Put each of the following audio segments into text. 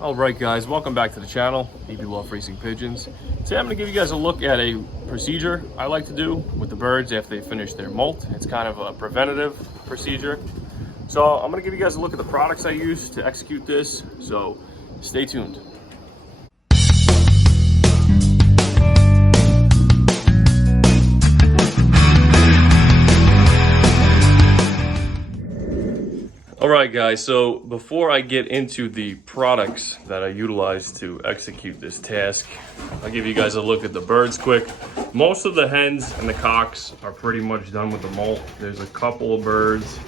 Alright guys, welcome back to the channel, BB Loft Racing Pigeons. Today I'm going to give you guys a look at a procedure I like to do with the birds after they finish their molt. It's kind of a preventative procedure. So I'm going to give you guys a look at the products I use to execute this, so stay tuned. Alright guys, so before I get into the products that I utilize to execute this task, I'll give you guys a look at the birds quick. Most of the hens and the cocks are pretty much done with the molt. There's a couple of birds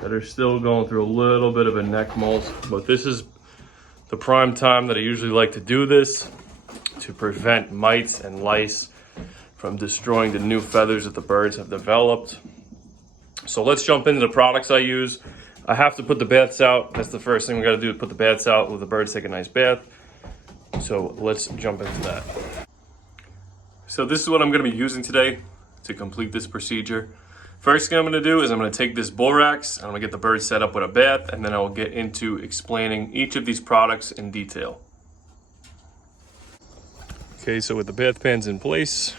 that are still going through a little bit of a neck molt, but this is the prime time that I usually like to do this to prevent mites and lice from destroying the new feathers that the birds have developed. So let's jump into the products I use. I have to put the baths out. That's the first thing we got to do, is put the baths out, let the birds take a nice bath. So let's jump into that. So this is what I'm going to be using today to complete this procedure. First thing I'm going to do is I'm going to take this borax, I'm going to get the birds set up with a bath, and then I will get into explaining each of these products in detail. Okay, so with the bath pans in place,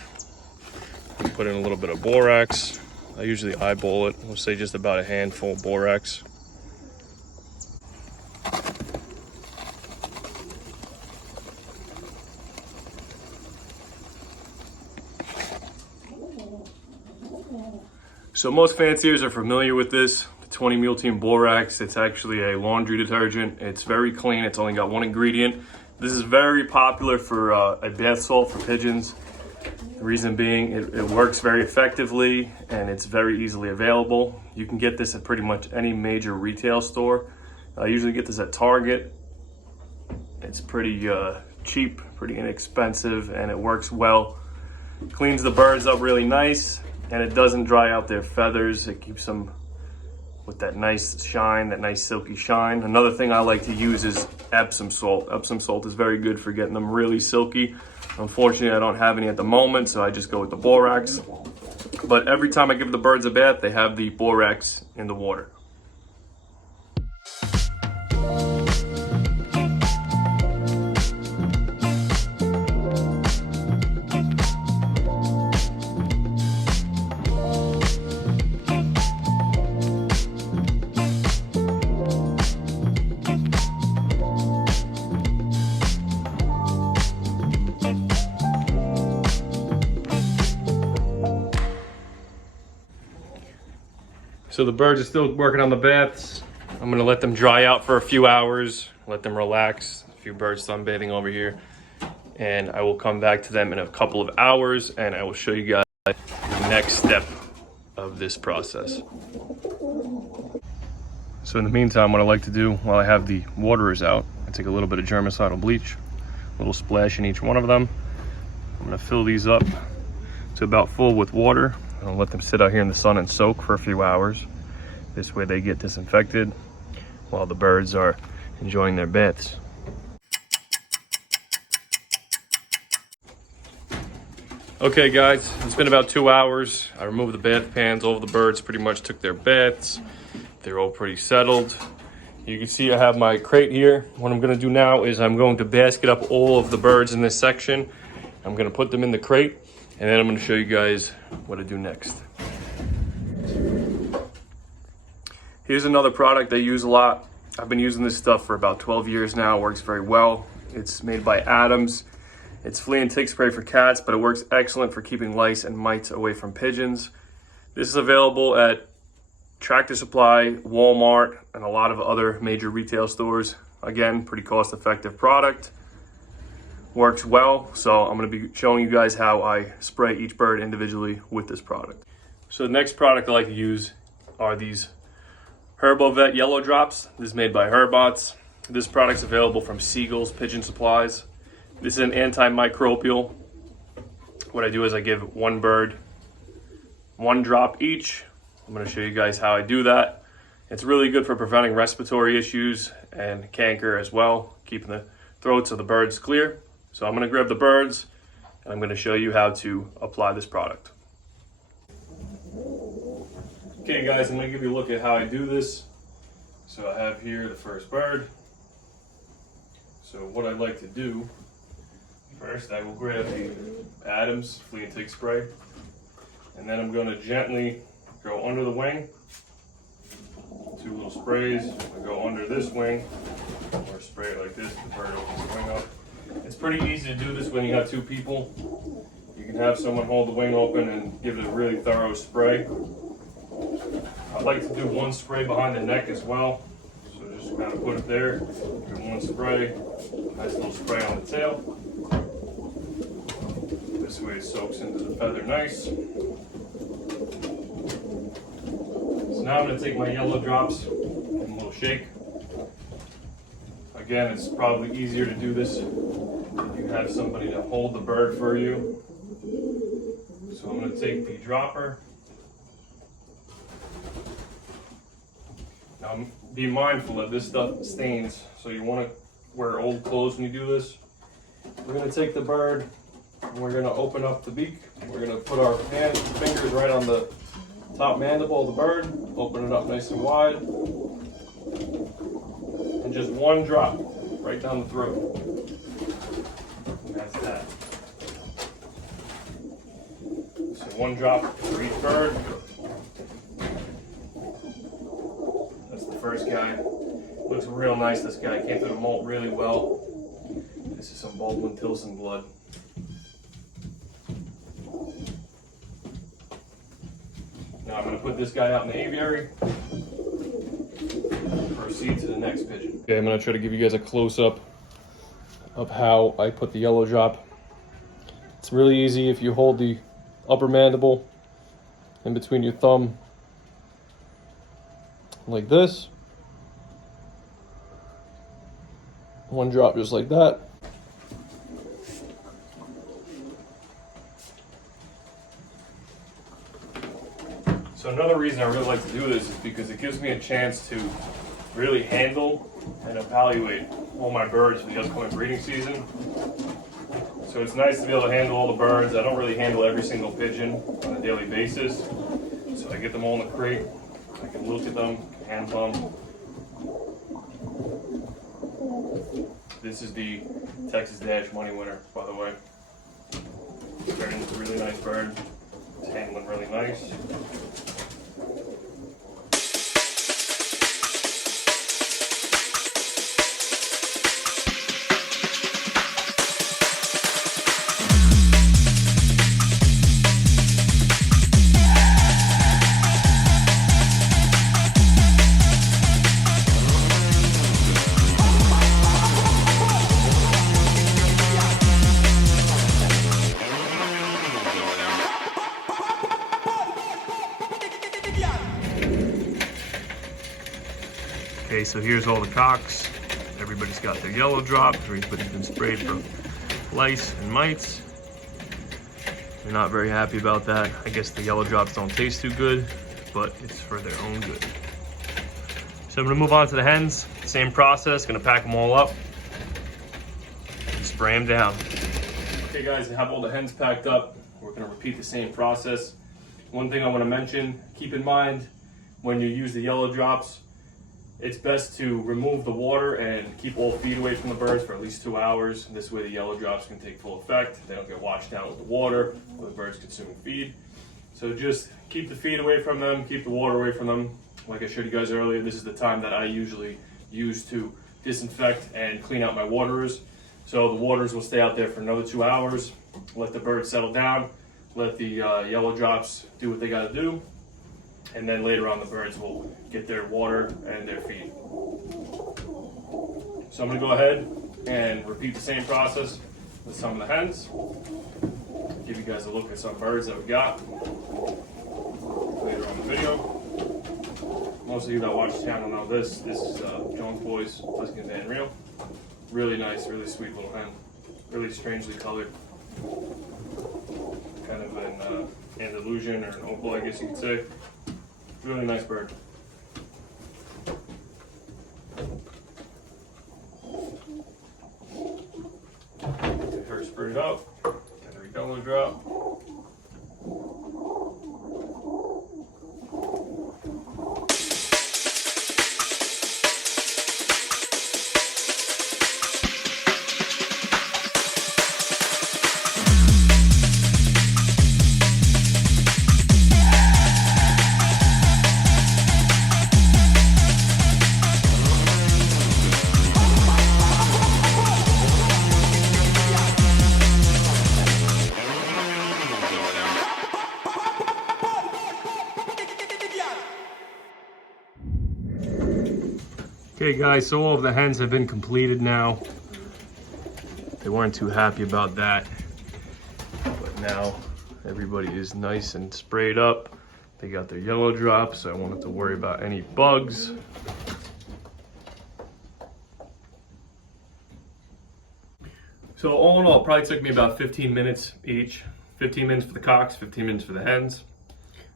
I'm put in a little bit of borax. I usually eyeball it. We'll say just about a handful of borax. So most fanciers are familiar with this, the 20 Mule Team Borax. It's actually a laundry detergent. It's very clean. It's only got one ingredient. This is very popular for a bath salt for pigeons. The reason being, it works very effectively and it's very easily available. You can get this at pretty much any major retail store. I usually get this at Target. It's pretty cheap, pretty inexpensive, and it works well. Cleans the birds up really nice, and it doesn't dry out their feathers. It keeps them with that nice shine, that nice silky shine. Another thing I like to use is Epsom salt. Epsom salt is very good for getting them really silky. Unfortunately, I don't have any at the moment, so I just go with the borax. But every time I give the birds a bath, they have the borax in the water. So the birds are still working on the baths. I'm gonna let them dry out for a few hours, let them relax. A few birds sunbathing over here. And I will come back to them in a couple of hours and I will show you guys the next step of this process. So in the meantime, what I like to do while I have the waterers out, I take a little bit of germicidal bleach, a little splash in each one of them. I'm gonna fill these up to about full with water. I'll let them sit out here in the sun and soak for a few hours. This way they get disinfected while the birds are enjoying their baths. Okay guys, it's been about 2 hours. I removed the bath pans. All of the birds pretty much took their baths. They're all pretty settled. You can see I have my crate here. What I'm gonna do now is I'm going to basket up all of the birds in this section. I'm gonna put them in the crate, and then I'm going to show you guys what to do next. Here's another product I use a lot. I've been using this stuff for about 12 years now. It works very well. It's made by Adams. It's flea and tick spray for cats, but it works excellent for keeping lice and mites away from pigeons. This is available at Tractor Supply, Walmart, and a lot of other major retail stores. Again, pretty cost-effective product. Works well, so I'm going to be showing you guys how I spray each bird individually with this product. So the next product I like to use are these Herbovet Yellow Drops. This is made by Herbots. This product's available from Siegel's Pigeon Supplies. This is an antimicrobial. What I do is I give one bird one drop each. I'm going to show you guys how I do that. It's really good for preventing respiratory issues and canker as well, keeping the throats of the birds clear. So I'm going to grab the birds and I'm going to show you how to apply this product. Okay guys, I'm going to give you a look at how I do this. So I have here the first bird. So what I'd like to do, first I will grab the Adams flea and tick spray, and then I'm going to gently go under the wing, 2 little sprays. I go under this wing, or spray it like this, the bird opens the wing up. It's pretty easy to do this when you got 2 people. You can have someone hold the wing open and give it a really thorough spray. I like to do 1 spray behind the neck as well. So just kind of put it there, do 1 spray, nice little spray on the tail. This way it soaks into the feather nice. So now I'm going to take my yellow drops, give them a little shake. Again, it's probably easier to do this if you have somebody to hold the bird for you. So I'm going to take the dropper. Now be mindful that this stuff stains, so you want to wear old clothes when you do this. We're going to take the bird and we're going to open up the beak. We're going to put our fingers right on the top mandible of the bird, open it up nice and wide, and just 1 drop right down the throat. And that's that. So 1 drop for each bird. That's the first guy. Looks real nice, this guy. Came through the molt really well. This is some Baldwin Tilson blood. Now I'm going to put this guy out in the aviary. Proceed to the next pigeon. Okay, I'm going to try to give you guys a close-up of how I put the yellow drop. It's really easy if you hold the upper mandible in between your thumb like this. 1 drop just like that. So another reason I really like to do this is because it gives me a chance to really handle and evaluate all my birds for the upcoming breeding season. So it's nice to be able to handle all the birds. I don't really handle every single pigeon on a daily basis. So I get them all in the crate. I can look at them, hand them. This is the Texas Dash Money winner, by the way. It's a really nice bird. It's handling really nice. Okay, so here's all the cocks. Everybody's got their yellow drop. Everybody's been sprayed for lice and mites. They're not very happy about that. I guess the yellow drops don't taste too good, but it's for their own good. So I'm gonna move on to the hens. Same process, gonna pack them all up and spray them down. Okay guys, I have all the hens packed up. We're gonna repeat the same process. One thing I wanna mention, keep in mind when you use the yellow drops, it's best to remove the water and keep all feed away from the birds for at least 2 hours. This way the yellow drops can take full effect. They don't get washed down with the water or the birds consuming feed. So just keep the feed away from them, keep the water away from them. Like I showed you guys earlier, this is the time that I usually use to disinfect and clean out my waterers. So the waters will stay out there for another 2 hours. Let the birds settle down, let the yellow drops do what they gotta do. And then later on the birds will get their water and their feed. So I'm gonna go ahead and repeat the same process with some of the hens. Give you guys a look at some birds that we got later on the video. Most of you that watch the channel know this. This is Jones Boy's Tuscan Van Reel. Really nice, really sweet little hen. Really strangely colored. Kind of an Andalusian or an opal, I guess you could say. Really nice bird. Get her sprayed up. Get her yellow drop. Okay guys, so all of the hens have been completed now. They weren't too happy about that, but now everybody is nice and sprayed up. They got their yellow drops, so I won't have to worry about any bugs. So all in all, it probably took me about 15 minutes each. 15 minutes for the cocks, 15 minutes for the hens.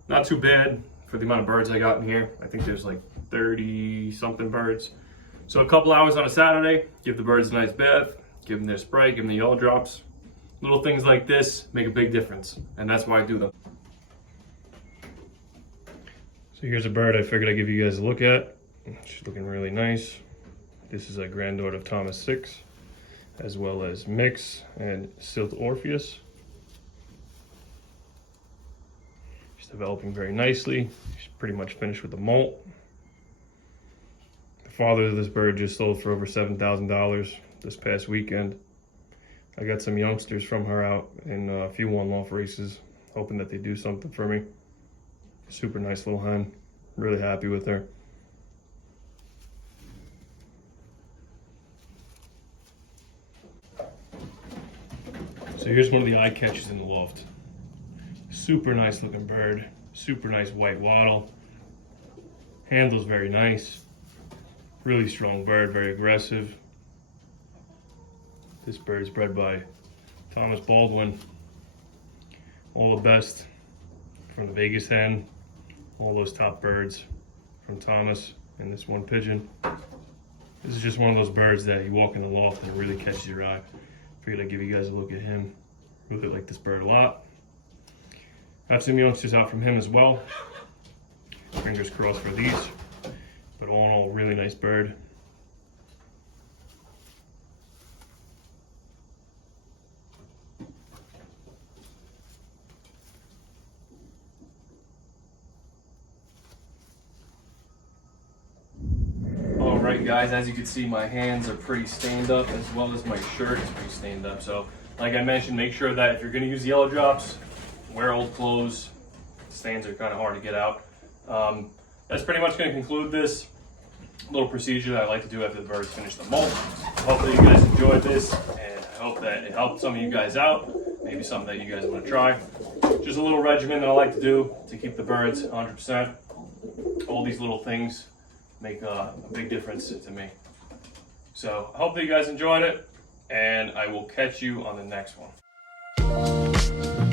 Not too bad for the amount of birds I got in here. I think there's like 30 something birds. So a couple hours on a Saturday, give the birds a nice bath, give them their spray, give them the yellow drops. Little things like this make a big difference, and that's why I do them. So here's a bird I figured I'd give you guys a look at. She's looking really nice. This is a granddaughter of Thomas 6, as well as Mix and Silt Orpheus. She's developing very nicely. She's pretty much finished with the molt. The father of this bird just sold for over $7,000 this past weekend. I got some youngsters from her out in a few one-off races, hoping that they do something for me. Super nice little hen. Really happy with her. So here's one of the eye catches in the loft. Super nice looking bird. Super nice white wattle. Handles very nice. Really strong bird, very aggressive. This bird is bred by Thomas Baldwin. All the best from the Vegas hen. All those top birds from Thomas and this one pigeon. This is just one of those birds that you walk in the loft and it really catches your eye. Figured I'd give you guys a look at him. Really like this bird a lot. Got some youngsters out from him as well. Fingers crossed for these. But all in all, really nice bird. Alright guys, as you can see, my hands are pretty stained up, as well as my shirt is pretty stained up. So like I mentioned, make sure that if you're going to use yellow drops, wear old clothes. Stains are kind of hard to get out. That's pretty much going to conclude this little procedure that I like to do after the birds finish the molt. Hopefully you guys enjoyed this, and I hope that it helped some of you guys out. Maybe something that you guys want to try. Just a little regimen that I like to do to keep the birds 100%. All these little things make a big difference to me. So I hope that you guys enjoyed it, and I will catch you on the next one.